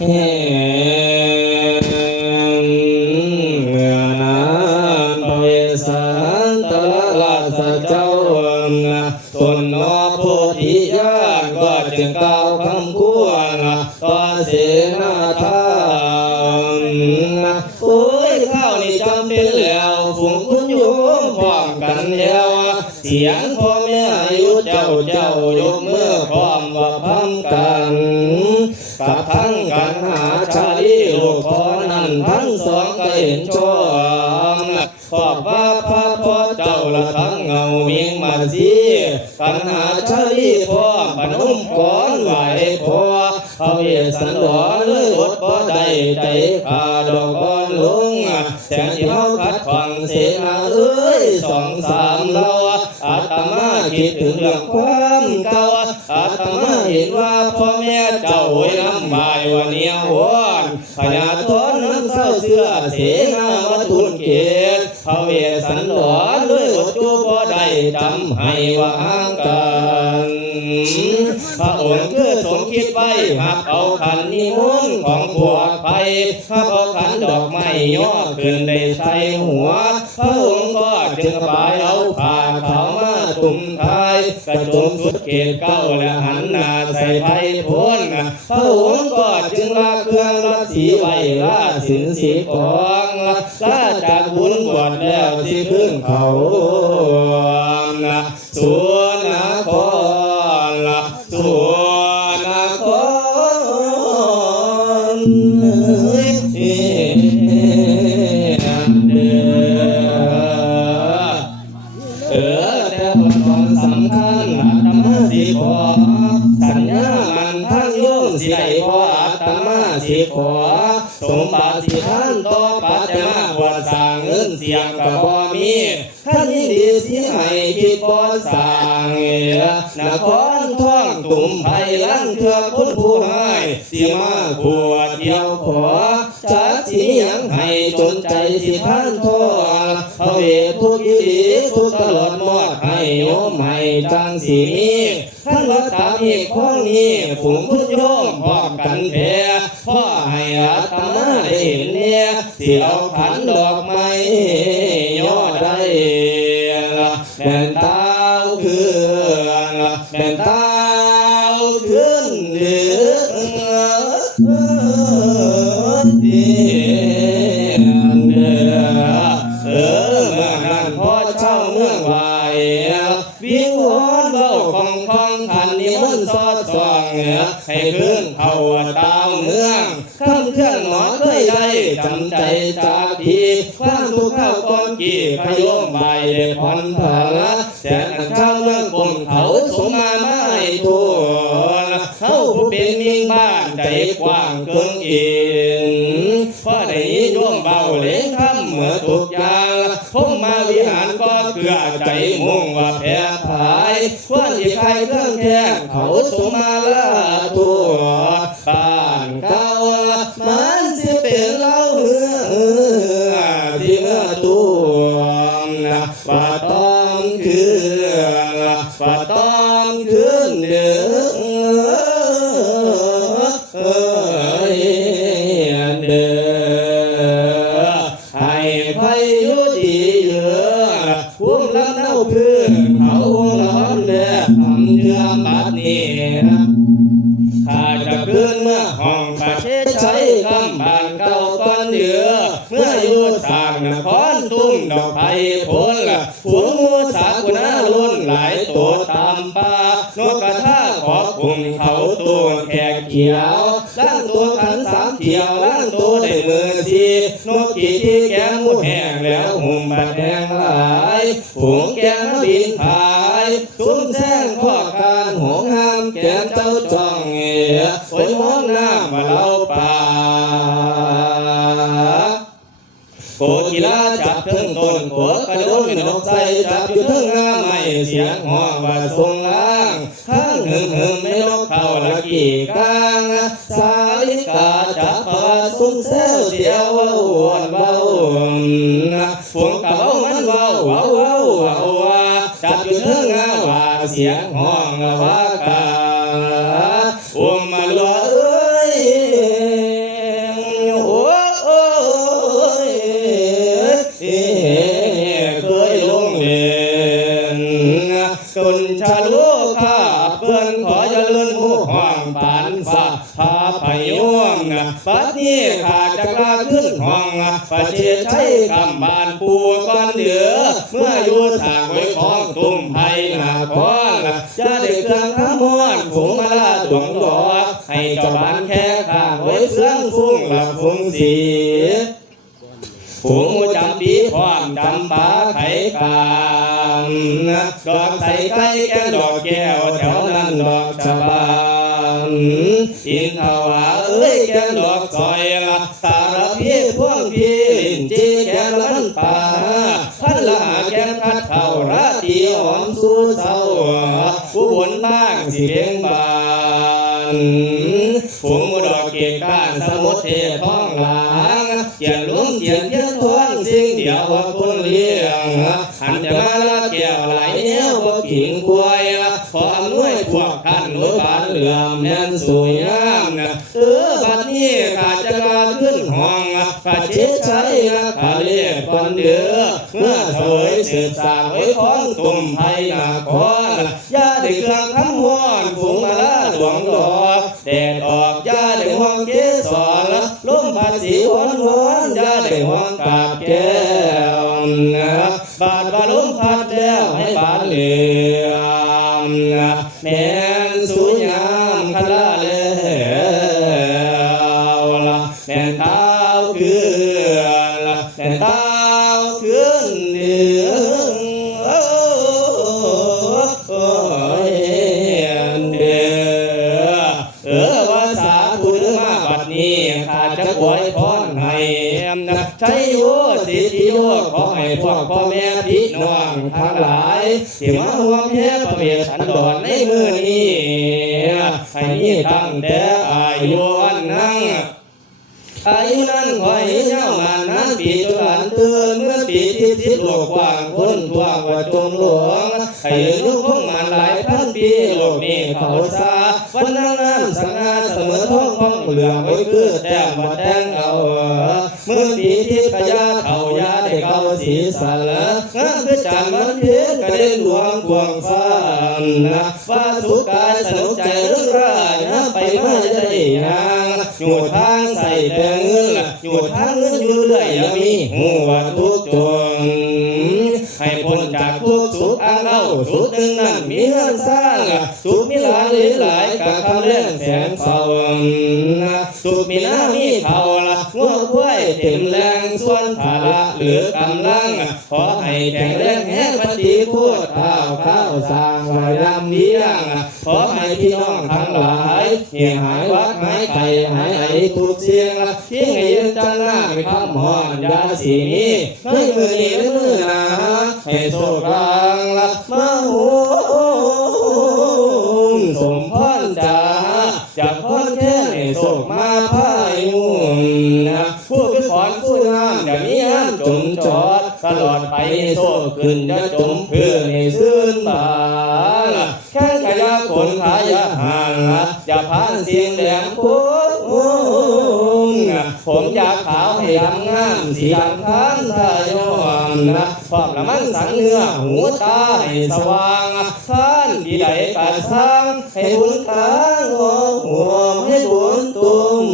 แห่งเมื่อนานพระเสสันตระราชเจ้าตนนอโพธิญาณก็จึงกล่าวคำควรต่อเสนาทานโอ้ยข้าวนี่จำเป็นแล้วฝูงคุณโยมพร้อมกันแล้วเสียงพ่อแม่อายุเจ้าเจ้ายกมือ เห็นชอบขอบว่าพระพ่อเจ้าละทั้งเงาเมียงมาสีปัญหาชาลีพ่อปนุ่มก่อนไหวพ่อเขาเอสันดอนเลยอดพ่อได้ใจขาดอกบอนลุงแสงที่เขาคัดฟังเสนาเอ้ยสองสามเราอาตมาคิดถึงเรื่องความเก่าอาตมาเห็นว่าพ่อแม่เจ้าไว้ลำบายวันเนียวอนพญาทอนน้ำเศ ร้าเสื้อเสนามาทุนเกศพระเวสสันดรด้วยอดจูพ่อได้จำให้ว่าห่างกันพระองค์คือทรงคิดไว้หักเอาขันนิมนต์ของพวกไปหักเอาขันดอกไม้ย่อขึ้นได้ใส่หัว พระองค์ก็จึงปายเอาผ้าขาวมาตุ่มทา กระจุมสุดเกตเก้าและหันนาใส่ไพ่พ้นพระองค์ก็จึงลาเครื่องรัดสีไว้ลาสินสีกองลาจากบุญบวชแล้วที่ขึ้นเขาส่ว ขอ สมบัติท่านต่อปัจจมาบวชสร้างเงินเสียงกับบ่มีท่านยินดีสิให้คิดบ่สร้างเอ๋นครท่องตุ่มไผ่ลังเถือคุณผู้ให้สิมาขวดเดียวขอจักสิยังให้จนใจสิท่านทอพระเวททุกยีดีทุกตลอดหมดให้โยมให้จังสีมีท่านรักตามเหตุข้องนี้ฝูงคุณโยมพร้อมกันแท้พ่อให้อาตมาได้เห็นเนี่ย สิเอาขันดอกไม้ย่อได้แม่นเต้าคือแม่นเต้าขึ้น สว่างเหนือให้ขึ้นเขาตามเมืองคำเครื่องหนอเคยได้จำใจจากทีว่างทุกข้าวก้อนกี่พยมใบได้ผ่อนผันแสนเช่าเมืองบนเขาสมมาไม่ทั่วเขาผู้เป็นมิ่งบ้านใจกว้างเกิงอินายควรที่ใครเครื่องแทนเขาสมมาละทัวบ้านเก่ามันสิเป็นเล่าเหือที่เมื่อตัวว่าต้องคือว่าต้องขึ้นเดือเด้อให้ไฟยุติเยอะพุ่มลำเน่าพื้น อกไผ่พ้นละฝูงมูสากุณาลุ่นหลายตัวตามป่านกกระทาขอคุมเขาตัวแขกเขียวล่างตัวขันสามเขียวล่างตัวได้มือสีนกขี่ที่แกงมูแห้งแล้วหุ่มบัดแดงหลายฝูงแกงมบินผายซุ้มแซงข้อการหงห้ามแกงเจ้าจ้องเอ๋โอ้ยมองน้ำมาเล่าป่าโกกีฬาจับถึงต้ นโกกระโดดนกใส่จับอยู่ถึงงาไม่เสียงห้องว่าทรงล่างข้างหนึ่งหนึ่งไม่นกเข้าละกี่กลางสาลิกาจับปลาสุนเซลเสียวเว้าเว้าฝงกะเว้ามันเว้าเว้าเว้าจับอยู่ถึงงาว่าเสียงห้องว่า ปัดนี้ขาดจะกลาขึ้นห้องประเชษใช้คำบานปูก่อนเหลือ เมื่ออยู่สากไว้ของตุ้มไผ่หนาคอนจะได้เครื่องขมอนฝูงมาลาดวงดอกให้เจ้าบ้านแค่ข้างไว้เสื่องฟุ้งหลับฟุ้งสีฝูงจำปีพร้อมจำปาไข่กามดอกใส่ไก่แก้ดอกแก้วแถวนั้นดอกชะบานอินทา ผู้ผู้บนบ้างสิเพียงบานฝูงดอกเกียงก้านสมุทรเทพ้องหลางเจียนลุงเจียนเทียนทวงสิ่งเดียวว่าคนเลี้ยงหันจะมาละเกี่ยวไหลเนี้ยวบ่กินกล้วยขออำนวยพวกข้า บานเหลื่อมแน่นสวยงามนะเออบัดนี้ข้าจะกาขึ้นห้องข้าเช็ดใช้ข้าเรียกก่อนเดือเมื่อเสวยสืบสาวไว้ของตุ่มไผ่หนาคอนยาได้เครื่องคำห้อนฝูงมาลาหลวงดอกแดดออกยาได้ห่วงเกสรล้มภาษีหวนหวนยาได้ห่วงกาบแก้ เด้อมาบัดนี้ข้าจะอวพรให้นะใช้โยสิทธิโยขอให้พวกพ่อแม่พี่น้องทั้งหลายที่มาห่วมแห่พระเวทสันดรในมือนี้ให้มีตั้งแต่อายุวันนั่ง อายุนั้นขอให้ยาวนานนานปีจนหลานเตือนเมื่อปีที่ทิศโลกกว้างพ้นทั่วว่าจงหลวงให้ลูกคงมันหลายพันปีโลกนี้เขาซาวันนั้นนั้นสังอาเสมอท้องของเหลืองไว้คือแต้มมาแดงเอาเมื่อปีที่กะยาเขายาได้เขาสีสันละงานคือจันมันเพียกระเด็นหลวงกวงฟ้านะว่าสุกายสนุกใจเรื่องรายนะไปมาจะได้นางอยู่า แต่เงินล่ะอยู่ทางเงินอยู่เรื่อยยังมีหัวทุกจนให้พ้นจากทุกสุขอันเล่าสุขหนึ่งนั้นมีเงินสร้างสุขมีหลายหลายกับคำเล่นแสนเศร้าสุขมีหน้ามีเขาละงัวกล้วยเต็มแรงส่วนภาระหลือกำลังขอให้แข็งแรง แห่ปฏิพูดข้าวข้าวสร้างไว้รำเลี้ยงขอให้พี่น้องทั้งหลายเหี่ยหายวัดหายไข่หายไอทุกเสียงที่ให้ยืนจันหน้าไปคำหอนยาสีนี้ไม่มือนี้มือหนาให้โศกลางละมาหมสมพรจ้าจากพรแค่ให้โศกมาพายมุ่นนะผู้คือขอนผู้งามอย่ามีห้จมจอด ตลอดไปโศกขึ้นจะจมเพื่อให้ซื่นบานแค่กะยาคนขายาหานละอย่าพานเสียงแหลมโค้งผมอยากขาวให้ดำงามสีดำค้านทายอนนะพร้อมละมันสังเนื้อหูตาให้สว่างท่านที่ใดกัดสร้างให้บุญตาหัวหัวให้บุญตุ้ม